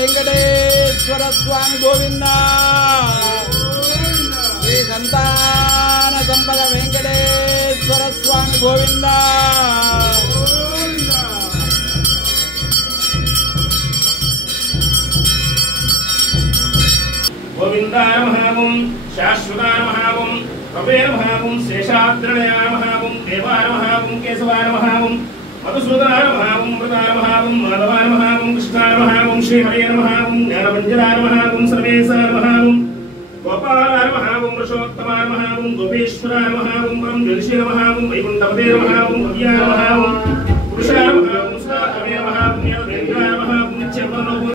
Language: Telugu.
వెంకటేశ్వర స్వామి గోవింద శ్రీ సంతాన సంపద వెంకటేశ్వర స్వామి గోవింద గోవిందాయ మహావం శాశ్వతాయ మహావం కపేర మహావం శేషాద్రణయాయ మహావం దేవాయ మహావం కేశవాయ మహావం మధుసూదనాయ మహావం మృతాయ మహావం మాధవాయ మహావం కృష్ణాయ మహావం శ్రీహరయ మహావం జ్ఞానమంజరాయ మహావం సర్వేశాయ మహావం గోపాలాయ మహావం వృషోత్తమాయ మహావం గోపేశ్వరాయ మహావం పరం జ్యోతిషాయ మహావం వైకుంఠపతే మహావం అవ్యాయ మహావం పురుషాయ మహావం